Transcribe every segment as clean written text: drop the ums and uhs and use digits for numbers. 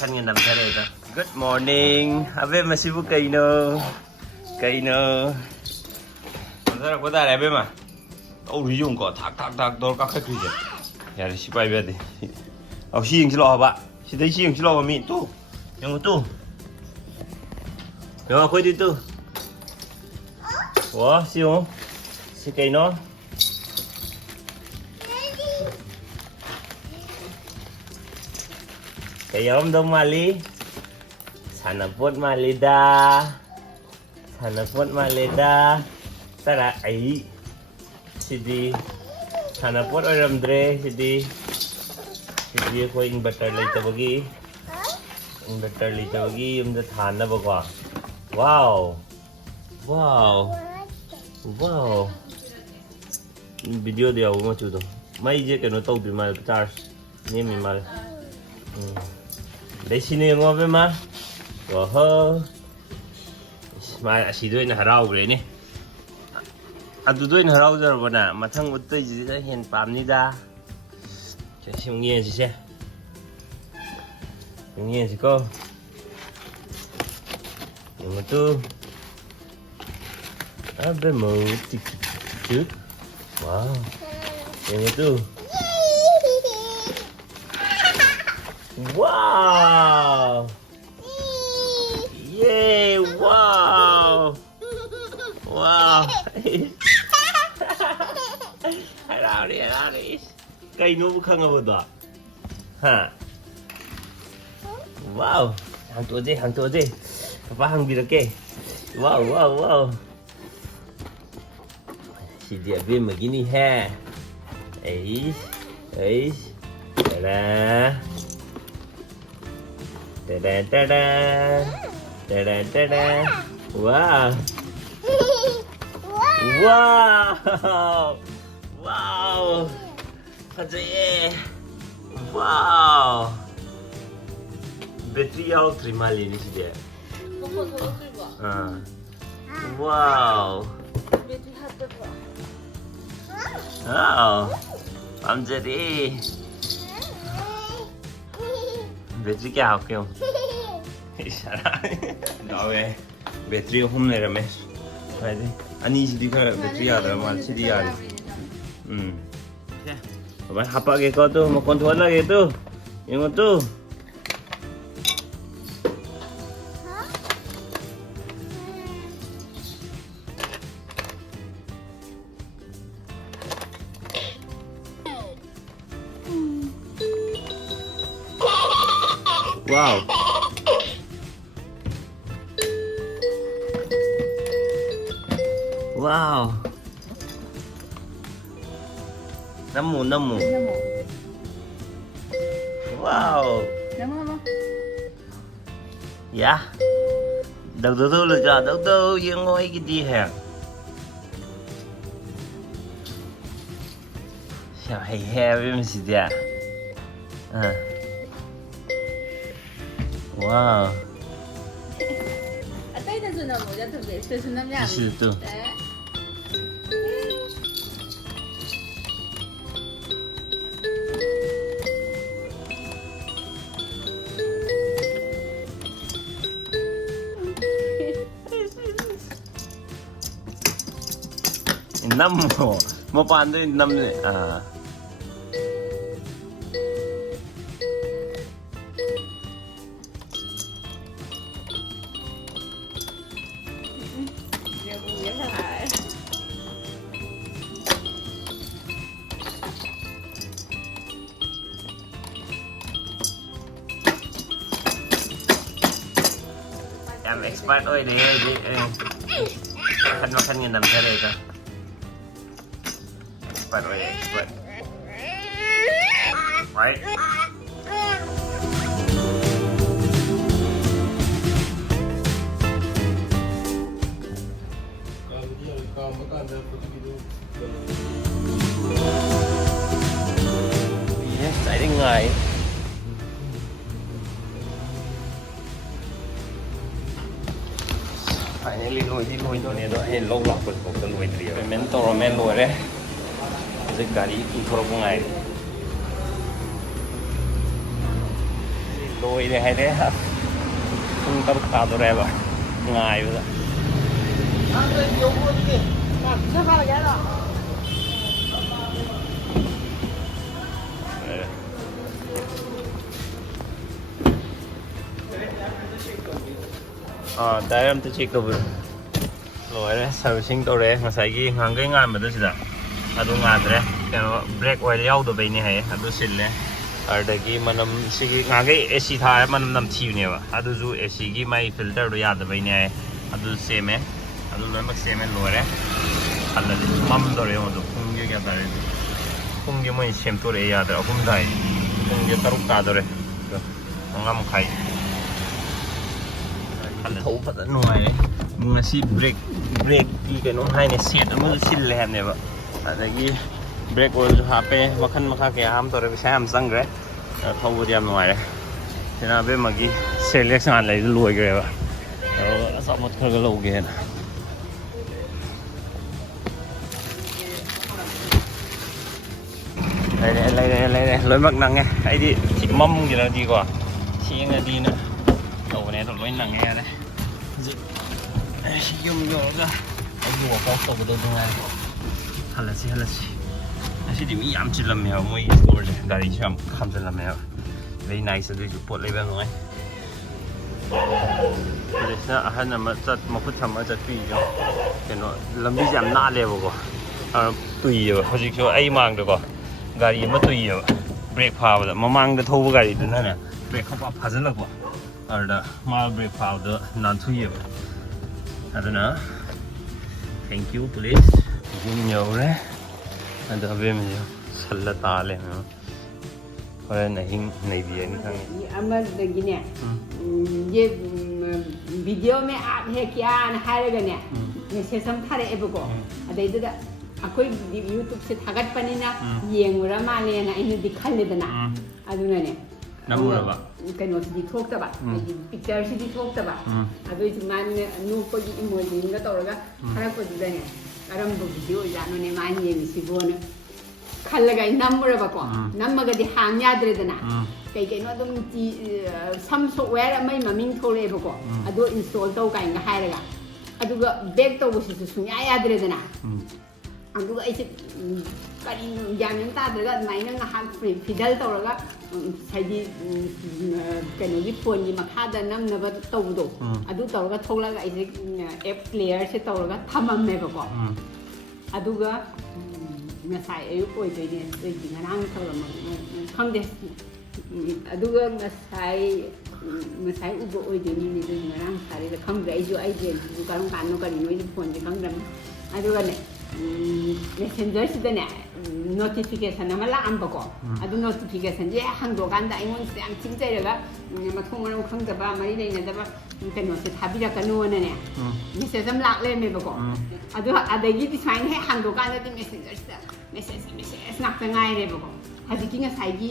ꯃꯈꯟꯒ ꯅꯝꯊꯔꯦꯗ good morning ꯑꯕꯦꯝꯃ ꯁꯤꯕꯨ ꯀꯩꯅꯣ ꯅꯝꯊꯔꯛꯄ ꯇꯥꯔꯦ ꯑꯕꯦꯝꯃ ꯇꯧꯔꯤ ꯌꯦꯡꯉꯨꯀꯣ ꯊꯥꯛ ꯇꯧꯔ ꯀꯥꯈꯠꯈ꯭ꯔꯤꯁꯦ ꯌꯥꯔꯦ ꯁꯤ ꯄꯥꯏꯕ ꯌꯥꯗꯦ ꯑꯧ ꯁꯤ ꯌꯦꯡꯁꯤꯜꯂꯛꯑꯣ ꯍꯥꯏꯕ ꯁꯤꯗꯩ ꯁꯤ ꯌꯦꯡꯁꯤꯜꯂꯛꯑꯣ ꯃꯤ ꯇꯨ ꯌꯦꯡꯉꯨ ꯇꯨ ꯌꯦꯡꯉꯣ ꯑꯩꯈꯣꯏꯗꯤ ꯇꯨ ꯋꯥ ꯁꯤ ꯌꯦꯡꯉꯣ ꯁꯤ ꯀꯩꯅꯣ ꯀꯩ ꯌꯥꯎꯔꯝꯗꯧ ꯃꯥꯜꯂꯤ ꯁꯥꯟꯅꯄꯣꯠ ꯃꯥꯜꯂꯤꯗ ꯇꯔꯥ ꯑꯩ ꯁꯤꯗꯤ ꯁꯥꯟꯅꯄꯣꯠ ꯑꯣꯏꯔꯝꯗ꯭ꯔꯦ ꯁꯤꯗꯤ ꯑꯩꯈꯣꯏ ꯏꯟꯚꯔꯇꯔ ꯂꯩꯇꯕꯒꯤ ꯌꯨꯝꯗ ꯊꯥꯅꯕꯀꯣ ꯋꯥꯎ ꯚꯤꯗꯤꯑꯣꯗ ꯌꯥꯎꯕ ꯃꯆꯨꯗꯣ ꯃꯩꯁꯦ ꯀꯩꯅꯣ ꯇꯧꯗ꯭ꯔꯤ ꯃꯥꯜꯂꯦ ꯆꯥꯔꯖ ꯅꯦꯝꯃꯤ ꯃꯥꯜꯂꯦ ꯑꯗꯩ ꯁꯤꯅ ꯌꯦꯡꯉꯣ ꯑꯕꯦꯝꯃ ꯋꯥꯍꯣ ꯃꯥ ꯑꯁꯤꯗ ꯑꯣꯏꯅ ꯍꯔꯥꯎꯈ꯭ꯔꯦꯅꯦ ꯑꯗꯨꯗ ꯑꯣꯏꯅ ꯍꯔꯥꯎꯖꯔꯕꯅ ꯃꯊꯪ ꯎꯠꯇꯣꯏꯁꯤꯗ ꯍꯦꯟꯅ ꯄꯥꯝꯅꯤꯗ ꯁꯤꯃꯨꯛ ꯌꯦꯡꯁꯤꯁꯦ ꯌꯦꯡꯁꯤꯀꯣ yun tu apa mau tik wow yun tu wow yay wow harau đi cây nó cũng không ngờ được hả wow hàng tua gì Papa hangbirake. Wow. Si dia bin begini ha. Tada. Wow. Fazee. Wow. Battery out terima ni si dia. Wow. Làm gì đi? Battery क्या हो क्यों? Rồi, battery hôm nay là mấy? Phải đi. Anh đi cái battery à rồi mà chỉ đi à. Bạn apa ke kau tu? Mau controller ke tu? Yang tu? Wow. Nemu. Wow. Nemu. Dạ. Đầu tư là cho đầu tư dương ngôi cái gì hả? Sao hay với mình gì vậy? Wow. Ở đây là nào một dân thực tế từ năm nhà.是的。Năm mo paano yung năm Em expert ơi đi makan ng namsari ka. Expert ơi expert. Right. Yes, chạy đi ngoài. Finally lùi thôi nè, đó hay lâu lọc rồi cũng cần lùi tiền. Men toro men lùi đấy. Giờ gari cũng thua không ai. lôi này hay thế hả không có tao tôi đẹp à ngài vậy đây em tôi check over rồi đấy servicing tôi đấy mà sai cái hàng cái ngài mà tôi sẽ adu ngadre kano brake oil yaudo beine hai adu sille adagi manam sigi ngage AC tha manam nam thiune ba adu ju AC gi mai filter do yad beine hai adu same adu lamak same lore alla mam dore modu kunge ga dare kunge mai sem to re yad akum dai kunge taruk ta dore ngam khai alla thau phat nuai ngasi brake ki kano hai ne set amu sille ham ne ba adagi brake oil hape makhan makha ke ham tore bisa ham sang gre thau bu diam noi re sina be magi selection an lai loi gre ba asa mot khar ga lo ge na lai loi mak nang nge ai di chi mom gi na di ko chi nga di na lo ne to loi nang nge re ji chi yum yo ga ai du ko to bu do ngai 할라시 사실이 미 암질람이야 뭐 이 스토어에 다리 참 감질람이야 very nice 도 pot level rồi 그래서 하나 맞자 먹고 참 맞자 뛰죠 그노 람비 잠 나래보고 뛰요 혹시 아이 망도고 가리 뭐 뛰요 브레이크 파워도 머망도 토부 가리드는 브레이크 파워 파질라고 알다 마 브레이크 파워도 난 뛰요 하더나 thank you please Dùng nhiều đấy anh đỡ về mình sẵn là ta lên nữa có lẽ này này bia như thế này ama lagi nè ये video में आप है क्या हाय गने message हम थारे एबको अदैदुदा अखोई YouTube से थागत पनिना येंगुरा मालेना इने दिखल्लेदना अदुनाने नमुरबा कनो सिदि थोक्तबा पिक्चर सिदि थोक्तबा अदुइ मान नु कोगी इमोजी गा तौरगा थारपदुदाने ꯀꯔꯝꯕ ꯚꯤꯗꯤꯑꯣ ꯑꯣꯏꯖꯥꯠꯅꯣꯅꯦ ꯃꯥꯅ ꯌꯦꯡꯉꯤꯁꯤꯕꯣꯅ ꯈꯜꯂꯒ ꯑꯩ ꯅꯝꯃꯨꯔꯕꯀꯣ ꯅꯝꯃꯒꯗꯤ ꯍꯥꯡ ꯌꯥꯗ꯭ꯔꯦꯗꯅ ꯀꯩ ꯀꯩꯅꯣ ꯑꯗꯨꯝ ꯁꯝ ꯁꯣꯐꯋꯦꯌꯔ ꯑꯃꯒꯤ ꯃꯃꯤꯡ ꯊꯣꯛꯂꯛꯑꯦꯕꯀꯣ ꯑꯗꯣ ꯏꯟꯁꯇꯣꯜ ꯇꯧ ꯀꯥꯏꯅꯒ ꯍꯥꯏꯔꯒ ꯑꯗꯨꯒ ꯕꯦꯛ ꯇꯧꯕꯁꯤꯁꯨ ꯁꯨꯡꯌꯥ ꯌꯥꯗ꯭ꯔꯦꯗꯅ ꯑꯗꯨꯒ ꯑꯩꯁꯦ ꯀꯔꯤꯅꯣ ꯒ꯭ꯌꯥꯟ ꯃꯦꯟ ꯇꯥꯗ꯭ꯔꯒ ꯑꯗꯨꯃꯥꯏꯅ ꯉꯥꯏꯍꯥꯛ ꯐꯤꯗꯜ ꯇꯧꯔꯒ ꯍꯥꯏꯗꯤ ꯀꯩꯅꯣꯒꯤ ꯐꯣꯟꯒꯤ ꯃꯈꯥꯗ ꯅꯝꯅꯕ ꯇꯧꯕꯗꯣ ꯑꯗꯨ ꯇꯧꯔꯒ ꯊꯣꯛꯂꯒ ꯑꯩꯁꯦ ꯑꯦꯞ ꯄ꯭ꯂꯦꯌꯔꯁꯦ ꯇꯧꯔꯒ ꯊꯝꯃꯝꯃꯦꯕꯀോ ꯑꯗꯨꯒ ꯉꯁꯥꯏ ꯑꯌꯨꯛ ꯑꯣꯏꯗꯣꯏꯅꯦ ꯑꯩꯗꯤ ꯉꯔꯥꯡ ꯇꯧꯔꯝꯃ ꯈꯪꯗꯦ ꯑꯗꯨꯒ ꯉꯁꯥꯏ ꯎꯕ ꯑꯣꯏꯗꯣꯏꯅꯤꯅꯦ ꯑꯗꯨꯒꯤ ꯉꯔꯥꯡ ꯁꯥꯔꯤꯗ ꯈꯪꯗ꯭ꯔꯦ ꯑꯩꯁꯨ ꯀꯔꯝ ꯀꯥꯟꯗꯅꯣ ꯀꯔꯤꯅꯣ ꯑꯩꯁꯨ ꯐꯣꯟꯁꯦ ꯈꯪꯗ꯭ꯔꯕꯅꯤ ꯑꯗꯨꯒꯅꯦ ꯃꯦꯁꯦꯟꯖꯔꯁꯤꯗꯅꯦ ꯅꯣꯇꯤꯐꯤꯀꯦꯁꯟ ꯑꯃ ꯂꯥꯛꯑꯝꯕꯀꯣ ꯑꯗꯨ ꯅꯣꯇꯤꯐꯤꯀꯦꯁꯟꯁꯦ ꯍꯥꯡꯗꯣꯛꯑꯀꯥꯟꯗ ꯑꯩꯉꯣꯟꯗ ꯌꯥꯝ ꯆꯤꯡꯆꯩꯔꯒ ꯃꯊꯣꯡ ꯃꯔꯝ ꯈꯪꯗꯕ ꯃꯔꯤ ꯂꯩꯅꯗꯕ ꯀꯩꯅꯣꯁꯦ ꯊꯥꯕꯤꯔꯛꯀꯅꯣꯅꯅꯦ ꯃꯦꯁꯦꯖ ꯑꯃ ꯂꯥꯛ ꯂꯩꯔꯝꯃꯦꯕꯀꯣ ꯑꯗꯨ ꯑꯗꯒꯤꯗꯤ ꯁꯨꯃꯥꯏꯅ ꯍꯦꯛ ꯍꯥꯡꯗꯣꯛꯀꯥꯟꯗꯗꯤ ꯃꯦꯁꯦꯟꯖꯔꯁꯤꯗ ꯃꯦꯁꯦꯖ ꯉꯥꯛꯇ ꯉꯥꯏꯔꯦꯕꯀꯣ ꯍꯧꯖꯤꯛꯀꯤ ꯉꯁꯥꯏꯒꯤ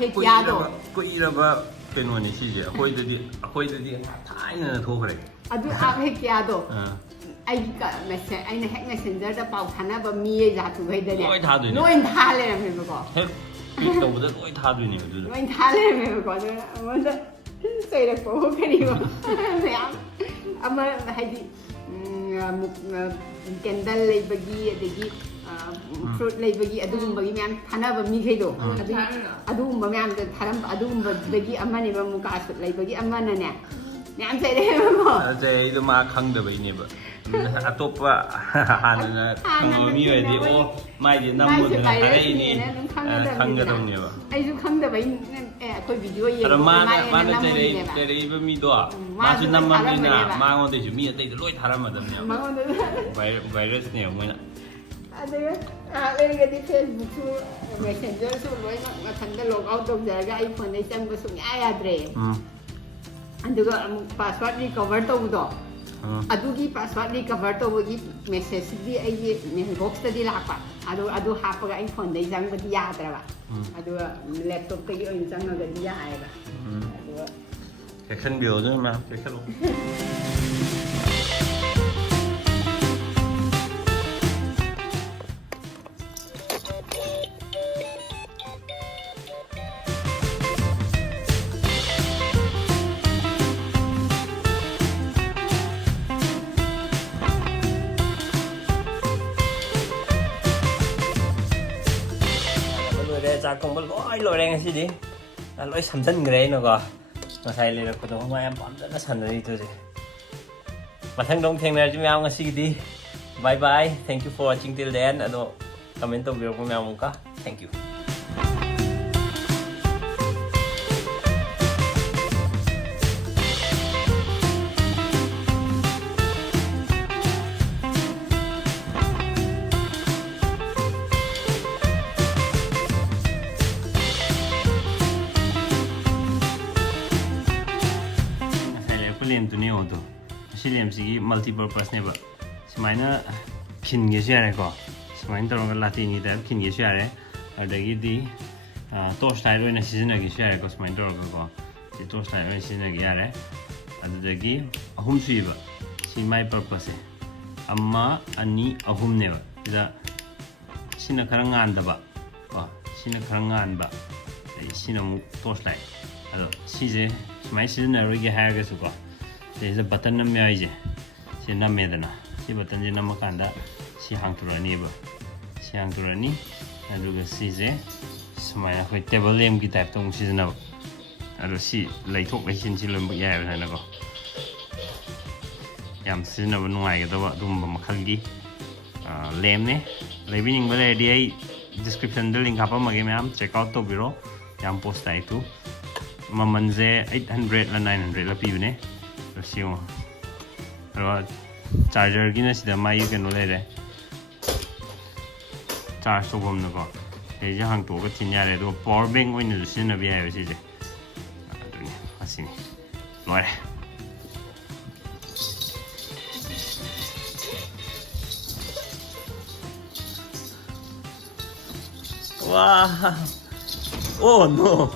ꯍꯦꯛ ꯌꯥꯗꯣ ꯀꯨꯏꯔꯕ ꯀꯩꯅꯣꯅꯤ ꯁꯤꯁꯦ ꯑꯩꯈꯣꯏꯗꯗꯤ ꯊꯥꯏꯅ ꯊꯣꯛꯈ꯭ꯔꯦ ꯑꯗꯨ ꯍꯦꯛ ꯌꯥꯗꯣ ꯑꯩꯅ ꯍꯦꯛ ꯃꯦꯁꯦꯟꯖꯔꯗ ꯄꯥꯎ ꯊꯥꯅꯕ ꯃꯤ ꯖꯥꯠꯇꯨꯈꯩꯗꯅꯦ ꯂꯣꯏ ꯊꯥ ꯂꯩꯔꯝꯃꯦꯕꯀꯣ ꯍꯦꯛ ꯀ꯭ꯂꯤꯛ ꯇꯧꯕꯗ ꯂꯣꯏ ꯊꯥꯗꯣꯏꯅꯦꯕ ꯑꯗꯨꯗ ꯂꯣꯏ ꯊꯥ ꯂꯩꯔꯝꯃꯦꯕꯀꯣ ꯑꯗꯨꯅ ꯑꯩꯉꯣꯟꯗ ꯆꯩꯔꯛꯄ ꯀꯔꯤꯕ ꯃꯌꯥꯝ ꯑꯃ ꯍꯥꯏꯗꯤ ꯀꯦꯟꯗꯜ ꯂꯩꯕꯒꯤ ꯑꯗꯒꯤ ꯐ꯭ꯔꯨꯠ ꯂꯩꯕꯒꯤ ꯑꯗꯨꯒꯨꯝꯕꯒꯤ ꯃꯌꯥꯝ ꯊꯥꯅꯕ ꯃꯤꯈꯩꯗꯣ ꯑꯗꯨꯒꯨꯝꯕ ꯃꯌꯥꯝꯗ ꯊꯥꯔꯝꯕ ꯑꯗꯨꯒꯨꯝꯕꯗꯒꯤ ꯑꯃꯅꯦꯕ ꯃꯨꯀꯥ ꯁꯨꯠ ꯂꯩꯕꯒꯤ ꯑꯃꯅꯅꯦ ꯃꯌꯥꯝ ꯆꯩꯔꯛꯑꯦꯕꯀꯣ ꯆꯩꯗꯣ ꯃꯥ ꯈꯪꯗꯕꯩꯅꯦꯕ ꯑꯇꯣꯞꯄ ꯍꯥꯟꯅ ꯈꯪꯕ ꯃꯤ ꯑꯣꯏꯔꯗꯤ ꯑꯣ ꯃꯥꯏꯁꯦ ꯅꯝꯃꯨꯗꯅ ꯊꯥꯔꯛꯏꯅꯦ ꯈꯪꯒꯗꯧꯅꯦꯕ ꯑꯩꯁꯨ ꯈꯪꯗꯕꯩ ꯑꯩꯈꯣꯏ ꯚꯤꯗꯤꯑꯣ ꯌꯦꯡꯕ ꯃꯥꯅ ꯆꯩꯔꯛꯏꯕ ꯃꯤꯗꯣ ꯃꯥꯁꯨ ꯅꯝꯃꯕꯅꯤꯅ ꯃꯉꯣꯟꯗꯁꯨ ꯃꯤ ꯑꯇꯩꯗ ꯂꯣꯏ ꯊꯥꯔꯝꯃꯗꯕꯅꯦꯕ ꯚꯥꯏꯔꯁꯅꯦꯕ ꯃꯣꯏꯅ ꯑꯗꯨꯒ ꯂꯩꯔꯒꯗꯤ ꯐꯦꯁꯕꯨꯛꯁꯨ ꯃꯦꯁꯦꯟꯖꯔꯁꯨ ꯂꯣꯏꯅ ꯃꯊꯟꯇ ꯂꯣꯛ ꯑꯥꯎꯠ ꯇꯧꯖꯔꯒ ꯑꯩ ꯐꯣꯟꯗꯩ ꯆꯪꯕ ꯁꯨꯡꯌꯥ ꯌꯥꯗ꯭ꯔꯦ ꯑꯗꯨꯒ ꯑꯃꯨꯛ ꯄꯥꯁꯋꯥꯔꯗ ꯔꯤꯀꯚꯔ ꯇꯧꯕꯗꯣ ꯑꯗꯨꯒꯤ ꯄꯥꯁꯋꯥꯔꯗ ꯔꯤꯀꯚꯔ ꯇꯧꯕꯒꯤ ꯃꯦꯁꯦꯖꯁꯤꯗꯤ ꯑꯩꯒꯤ ꯃꯦꯜꯕꯣꯛꯁꯇꯗꯤ ꯂꯥꯛꯄ ꯑꯗꯨ ꯍꯥꯞꯄꯒ ꯑꯩ ꯐꯣꯟꯗꯩ ꯆꯪꯕꯗꯤ ꯌꯥꯗ꯭ꯔꯕ ꯑꯗꯨꯒ ꯂꯦꯞꯇꯣꯞꯇꯒꯤ ꯑꯣꯏꯅ ꯆꯪꯉꯒꯗꯤ ꯌꯥꯏꯑꯕ ꯑꯗꯨꯒ ꯆꯦꯛꯁꯤꯟꯕꯤꯌꯣ ꯑꯗꯨꯅ ꯃꯌꯥꯝ ꯆꯦꯛꯁꯤꯜꯂꯨ ꯂꯣꯏꯔꯦ ꯆꯥꯛ ꯊꯣꯡꯕ ꯂꯣꯏ ꯂꯣꯏꯔꯦ ꯉꯁꯤꯗꯤ ꯂꯣꯏ ꯁꯝꯖꯟꯈ꯭ꯔꯦ ꯑꯩꯅꯀꯣ ꯉꯁꯥꯏ ꯂꯩꯔꯛꯄꯗꯣ ꯃꯌꯥꯝ ꯄꯥꯝꯖꯅ ꯁꯥꯟꯅꯔꯤꯗꯨꯁꯦ ꯃꯊꯪꯗ ꯑꯃꯨꯛ ꯊꯦꯡꯅꯔꯁꯤ ꯃꯌꯥꯝ ꯉꯁꯤꯒꯤꯗꯤ ꯕꯥꯏ ꯕꯥꯏ ꯊꯦꯡꯛ ꯌꯨ ꯐꯣꯔ ꯋꯥꯆꯤꯡ ꯇꯤꯜ ꯗꯦꯟ ꯑꯗꯣ ꯀꯃꯦꯟ ꯇꯧꯕꯤꯔꯛꯄ ꯃꯌꯥꯝ ꯑꯃꯨꯛꯀ ꯊꯦꯡꯛ ꯌꯨ ꯂꯦꯝꯗꯨꯅꯦ ꯌꯦꯡꯉꯣꯗꯣ ꯃꯁꯤ ꯂꯦꯝꯁꯤꯒꯤ ꯃꯜꯇꯤꯄꯔꯄꯁꯅꯦꯕ ꯁꯨꯃꯥꯏꯅ ꯈꯤꯟꯒꯦꯁꯨ ꯌꯥꯔꯦꯀꯣ ꯁꯨꯃꯥꯏꯅ ꯇꯧꯔꯒ ꯂꯥꯇꯦꯟꯒꯤ ꯇꯥꯏꯞ ꯈꯤꯟꯒꯦꯁꯨ ꯌꯥꯔꯦ ꯑꯗꯒꯤꯗꯤ ꯇꯣꯔꯆ ꯂꯥꯏꯠ ꯑꯣꯏꯅ ꯁꯤꯖꯤꯟꯅꯒꯦꯁꯨ ꯌꯥꯔꯦꯀꯣ ꯁꯨꯃꯥꯏꯅ ꯇꯧꯔꯒꯀꯣ ꯁꯤ ꯇꯣꯔꯆ ꯂꯥꯏꯠ ꯑꯣꯏꯅ ꯁꯤꯖꯤꯟꯅꯒꯦ ꯌꯥꯔꯦ ꯑꯗꯨꯗꯒꯤ ꯑꯍꯨꯝ ꯁꯨꯏꯕ ꯁꯤ ꯃꯥꯏ ꯄꯔꯄꯁꯁꯦ ꯑꯃ ꯑꯅꯤ ꯑꯍꯨꯝꯅꯦꯕ ꯁꯤꯗ ꯁꯤꯅ ꯈꯔ ꯉꯥꯟꯗꯕ ꯀꯣ ꯁꯤꯅ ꯈꯔ ꯉꯥꯟꯕ ꯑꯗꯩ ꯁꯤꯅ ꯑꯃꯨꯛ ꯇꯣꯔꯆ ꯂꯥꯏꯠ ꯑꯗꯣ ꯁꯤꯁꯦ ꯁꯨꯃꯥꯏꯅ ꯁꯤꯖꯤꯟꯅꯔꯣꯏꯒꯦ ꯍꯥꯏꯔꯒꯁꯨꯀꯣ ꯁꯤꯗꯩꯁꯤꯗ ꯕꯇꯟ ꯑꯃ ꯌꯥꯎꯔꯤꯁꯦ ꯁꯤ ꯅꯝꯃꯦꯗꯅ ꯁꯤ ꯕꯇꯟꯁꯦ ꯅꯝꯃꯀꯥꯟꯗ ꯁꯤ ꯍꯥꯡꯇꯣꯔꯛꯑꯅꯦꯕ ꯁꯤ ꯍꯥꯡꯇꯣꯔꯛꯑꯅꯤ ꯑꯗꯨꯒ ꯁꯤꯁꯦ ꯁꯨꯃꯥꯏꯅ ꯑꯩꯈꯣꯏ ꯇꯦꯕꯜ ꯂꯦꯝꯞꯀꯤ ꯇꯥꯏꯞꯇ ꯑꯃꯨꯛ ꯁꯤꯖꯤꯟꯅꯕ ꯑꯗꯣ ꯁꯤ ꯂꯩꯊꯣꯛ ꯂꯩꯁꯤꯟ ꯁꯤ ꯂꯣꯏꯅꯃꯛ ꯌꯥꯏꯕ ꯍꯥꯏꯅꯀꯣ ꯌꯥꯝ ꯁꯤꯖꯤꯟꯅꯕ ꯅꯨꯡꯉꯥꯏꯒꯗꯕ ꯑꯗꯨꯒꯨꯝꯕ ꯃꯈꯜꯒꯤ ꯂꯦꯝꯞꯅꯦ ꯂꯩꯕꯤꯅꯤꯡꯕ ꯂꯩꯔꯗꯤ ꯑꯩ ꯗꯤꯁꯀ꯭ꯔꯤꯞꯁꯟꯗ ꯂꯤꯡꯛ ꯍꯥꯞꯄꯝꯃꯒꯦ ꯃꯌꯥꯝ ꯆꯦꯛꯑꯥꯎꯠ ꯇꯧꯕꯤꯔꯣ ꯌꯥꯝ ꯄꯣꯁ ꯇꯥꯏ ꯇꯨ ꯃꯃꯜꯁꯦ 800ꯂ 900ꯂ ꯄꯤꯕꯅꯦ ꯑꯗꯣ ꯁꯤ ꯌꯦꯡꯉꯣ ꯑꯗꯨꯒ ꯆꯥꯔꯖꯔꯒꯤꯅ ꯁꯤꯗ ꯃꯥꯒꯤ ꯀꯩꯅꯣ ꯂꯩꯔꯦ ꯆꯥꯔꯖ ꯇꯧꯐꯝꯅꯀꯣ ꯁꯤꯁꯦ ꯍꯥꯡꯇꯣꯛꯑꯒ ꯊꯤꯟ ꯌꯥꯔꯦ ꯑꯗꯨꯒ ꯄꯋꯥꯔ ꯕꯦꯡꯛ ꯑꯣꯏꯅꯁꯨ ꯁꯤꯖꯤꯟꯅꯕ ꯌꯥꯏꯑꯕ ꯁꯤꯁꯦ ꯑꯗꯨꯅꯤ ꯑꯁꯤꯅꯤ ꯂꯣꯏꯔꯦ 와, oh no.